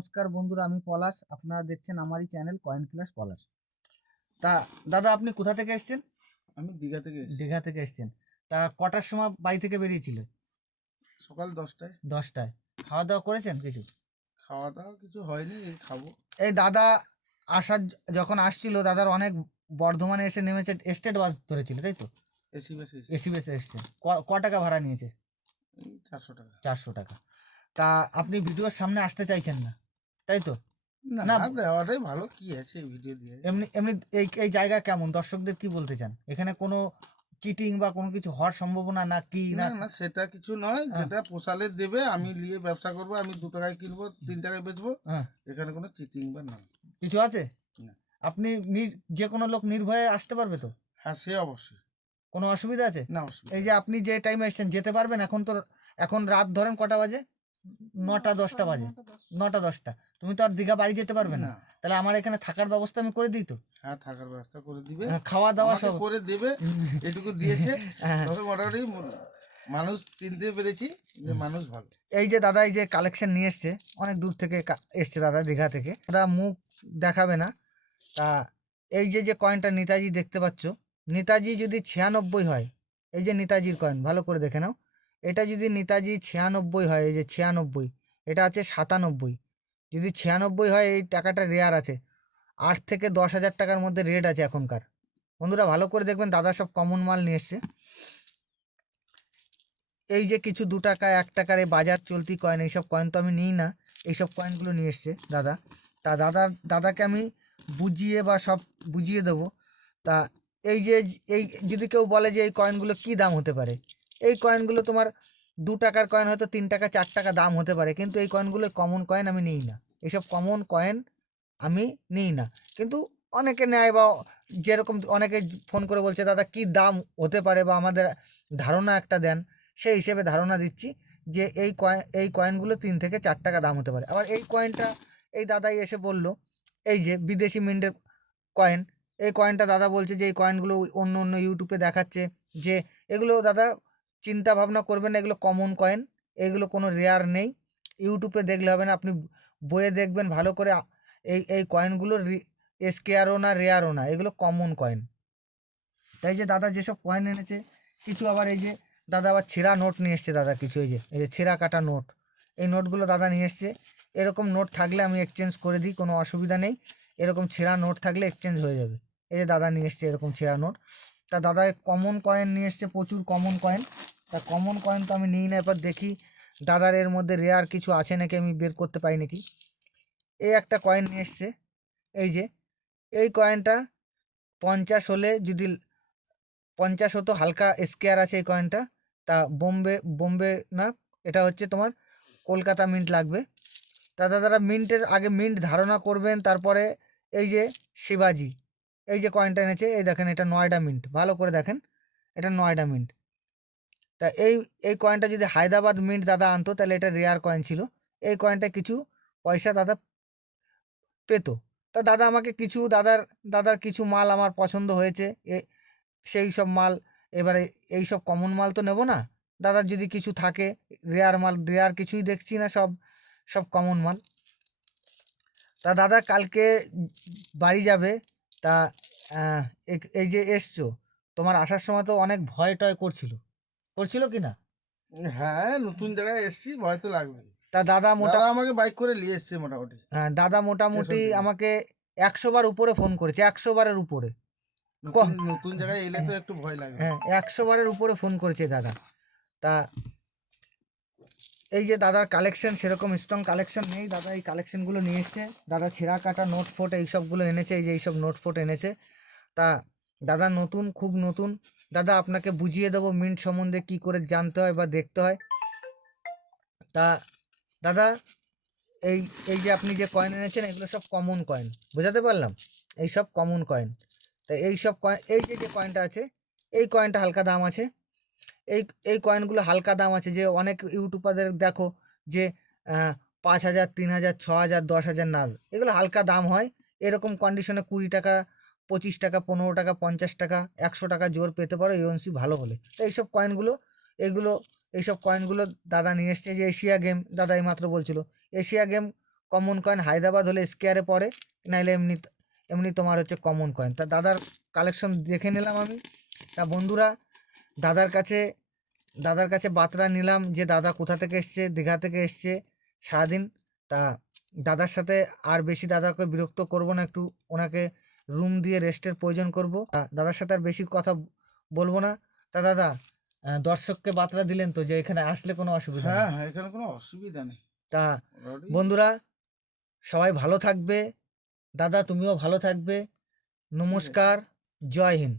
নমস্কার বন্ধুরা, আমি পলাশ। আপনারা দেখছেন আমারই চ্যানেল কয়েন ক্লাস পলাশ। তা দাদা, আপনি কোথা থেকে এসেছেন? আমি দীঘা থেকে এসেছি। দীঘা থেকে এসেছেন। তা কটার সময় বাড়ি থেকে বেরিয়েছিল? সকাল 10টায়। 10টায়। খাওয়া দাওয়া করেছেন কিছু? খাওয়া দাওয়া কিছু হয়নি, এই খাবো। এই দাদা যখন আসছিল, দাদার অনেক বর্ধমানে এসে নেমেছে, স্টেট বাস ধরেছিল, তাই তো? এসি বেসে এসেছি। এসি বেসে এসছে। ক টাকা ভাড়া নিয়েছে? এই 400 টাকা। 400 টাকা। তা আপনি ভিডিওর সামনে আসতে চাইছেন না, তাই তো? না না, দেওয়াটাই ভালো, কি আছে ভিডিও দিয়ে। এমনি এমনি এই এই জায়গা কেমন, দর্শকদের কি বলতে চান? এখানে কোনো চিটিং বা কোনো কিছু হওয়ার সম্ভাবনা না কি না? না সেটা কিছু নয়, হ্যাঁ, যেটা পোষালে দেবে, আমি নিয়ে ব্যবসা করবো, আমি 2 টাকায় কিনবো, 3 টাকায় বেচবো। হ্যাঁ। এখানে কোনো চিটিং বা না। কিছু আছে? না। আপনি যে কোনো লোক নির্ভয়ে আসতে পারবে তো? হ্যাঁ, সে অবশ্যই। কোনো অসুবিধা আছে? না, অসুবিধা এই যে নেই। আপনি যে টাইমে এসেছেন, যেতে পারবেন? এখন রাত ধরেন কটা বাজে? 9টা 10টা বাজে। 9টা 10টা। তুমি তো আর দীঘা বাড়ি যেতে পারবে না। না। তাহলে আমার এখানে থাকার ব্যবস্থা আমি করে দিই তো? হ্যাঁ, থাকার ব্যবস্থা করে দিবে। খাওয়া দাওয়া আমাকে সব। করে দেবে, এটুকু দিয়েছে। হ্যাঁ। তবে মোটামুটি মানুষ চিনতে পেরেছি যে মানুষ ভালো। এই যে দাদা, এই যে কালেকশন নিয়ে এসছে, অনেক দূর থেকে এসছে দাদা, দীঘা থেকে। দাদা মুখ দেখাবে না। তা এই যে কয়েনটা নেতাজি দেখতে পাচ্ছ, নেতাজি যদি 96 হয়, এই যে নেতাজির কয়েন, ভালো করে দেখে নাও। এটা যদি নেতাজি 96 হয়, এই যে 96, এটা আছে 97। যদি 96 হয়, এই টাকাটা রেয়ার আছে। 8 থেকে 10 হাজার টাকার মধ্যে রেট আছে এখনকার। বন্ধুরা ভালো করে দেখবেন, দাদা সব কমন মাল নিয়ে এসছে। এই যে কিছু 2 টাকা 1 টাকার এই বাজার চলতি কয়েন, এইসব কয়েন তো আমি নিই না। এইসব কয়েনগুলো নিয়ে এসছে দাদা। তা দাদাকে আমি বুঝিয়ে বা সব বুঝিয়ে দেবো। তা এই যে এই যদি কেউ বলে যে এই কয়েনগুলো কী দাম হতে পারে, এই কয়েনগুলো তোমার 2 টাকার কয়েন হয়তো 3 টাকা 4 টাকা দাম হতে পারে, কিন্তু এই কয়েনগুলো কমন কয়েন আমি নিই না। এইসব কমন কয়েন আমি নিই না, কিন্তু অনেকে নেয়, বা যেরকম অনেকে ফোন করে বলছে দাদা কী দাম হতে পারে, বা আমাদের ধারণা একটা দেন। সেই হিসেবে ধারণা দিচ্ছি যে এই কয়েনগুলো 3 থেকে 4 টাকা দাম হতে পারে। আবার এই কয়েনটা, এই দাদাই এসে বলল, এই যে বিদেশি মিন্টের কয়েন, এই কয়েনটা দাদা বলছে যে এই কয়েনগুলো অন্য অন্য ইউটিউবে দেখাচ্ছে যে এগুলো দাদা চিন্তা ভাবনা করবেন না, এগুলো কমন কয়েন, এগুলো কোনো রেয়ার নেই। ইউটিউবে দেখলে হবে না, আপনি বইয়ে দেখবেন ভালো করে। এই কয়েনগুলো স্কেয়ারও না, রেয়ারও না, এগুলো কমন কয়েন। তাই যে দাদা যেসব কয়েন এনেছে, কিছু আবার এই যে দাদা আবার ছেঁড়া নোট নিয়ে এসছে দাদা, কিছু এই যে ছেঁড়া কাটা নোট, এই নোটগুলো দাদা নিয়ে এসছে। এরকম নোট থাকলে আমি এক্সচেঞ্জ করে দিই, কোনো অসুবিধা নেই। এরকম ছেঁড়া নোট থাকলে এক্সচেঞ্জ হয়ে যাবে। এই যে দাদা নিয়ে এসছে এরকম ছেঁড়া নোট। তা দাদা কমন কয়েন নিয়ে এসছে, প্রচুর কমন কয়েন। তা কমন কয়েন তো আমি নিই না, এবার দেখি দাদার এর মধ্যে রেয়ার কিছু আছে নাকি, আমি বের করতে পারি নাকি। এই একটা কয়েন নিয়ে এসছে, এই যে এই কয়েনটা 50 হলে, যদি 50 হতো, হালকা স্কেয়ার আছে এই কয়েনটা। তা বোম্বে না, এটা হচ্ছে তোমার কলকাতা মিন্ট লাগবে। তা দাদারা মিন্টের আগে মিন্ট ধারণা করবেন, তারপরে এই যে শিবাজি, এই যে কয়েনটা এনেছে, এই দেখেন, এটা নয়ডা মিন্ট, ভালো করে দেখেন, এটা নয়ডা মিন্ট। তা এই কয়েনটা যদি হায়দ্রাবাদ মিন্ট দাদা আনতো, তাহলে এটা রেয়ার কয়েন ছিল। এই কয়েনটা কিছু পয়সা দাদা পেত। তা দাদা আমাকে কিছু দাদার কিছু মাল আমার পছন্দ হয়েছে, সেই সব মাল। এবারে এই সব কমন মাল তো নেব না, দাদার যদি কিছু থাকে রেয়ার মাল, রেয়ার কিছুই দেখছি না, সব সব কমন মাল। তা দাদা কালকে বাড়ি যাবে। তা আহ, এই যে এসছো, তোমার আসার সময় তো অনেক ভয় টয় করছিল কি না? হ্যাঁ, নতুন জায়গায় এসেছি, ভয় তো লাগবে। তা দাদা দাদা আমাকে বাইক করে নিয়ে এসছে মোটামুটি দাদা মোটামুটি স্টেশন থেকে। আমাকে 100 বার উপরে ফোন করেছে, 100 বারের উপরে। নতুন ক- নতুন জায়গায় এলে তো একটু ভয় লাগবে। হ্যাঁ, 100 বারের উপরে ফোন করেছে দাদা। তা এই যে দাদার কালেকশন সেরকম স্ট্রং কালেকশন নেই, দাদা এই কালেকশনগুলো নিয়ে এসছে। দাদা ছেঁড়া কাটা নোট ফোট এইসবগুলো এনেছে, এই যে এইসব নোট ফোট এনেছে। তা দাদা নতুন, খুব নতুন। দাদা আপনাকে বুঝিয়ে দেবো মিন্ট সম্বন্ধে কী করে জানতে হয় বা দেখতে হয়। তা দাদা এই এই যে আপনি যে কয়েন এনেছেন, এগুলো সব কমন কয়েন, বোঝাতে পারলাম? এই সব কমন কয়েন। তা এই সব কয়েন, এই যে কয়েনটা আছে, এই কয়েনটা হালকা দাম আছে। এই এই কয়েনগুলো হালকা দাম আছে, যে অনেক ইউটিউবারদের দেখো যে 5,000 3,000 6,000 10,000 না, এগুলো হালকা দাম হয়। এরকম কন্ডিশনে 20 টাকা 25 টাকা 15 টাকা 50 টাকা 100 টাকা জোর পেতে পারো ইউএনসি ভালো হলে। তো এইসব কয়েনগুলো, এইগুলো এইসব কয়েনগুলো দাদা নিয়ে এসছে। যে এশিয়া গেম, দাদা এইমাত্র বলছিল, Asia game common coin, Hyderabad হলে স্কোয়ারে পড়ে, নাইলে এমনি এমনি তোমার হচ্ছে কমন কয়েন। তা দাদার কালেকশন দেখে নিলাম আমি। তা বন্ধুরা, দাদার কাছে বার্তা নিলাম যে দাদা কোথা থেকে এসছে, দীঘা থেকে এসছে সারাদিন। তা দাদার সাথে আর বেশি দাদাকে বিরক্ত করব না, একটু ওনাকে রুম দিয়ে রেস্টের প্রয়োজন করব। দাদার সাথে আর বেশি কথা বলবো না। তা দাদা, দর্শককে বার্তা দিলেন তো যে এখানে আসলে কোনো অসুবিধা নেই? হ্যাঁ হ্যাঁ, এখানে কোনো অসুবিধা নেই। তা Already বন্ধুরা, সবাই ভালো থাকবে, দাদা তুমিও ভালো থাকবে। নমস্কার, জয় হিন্দ।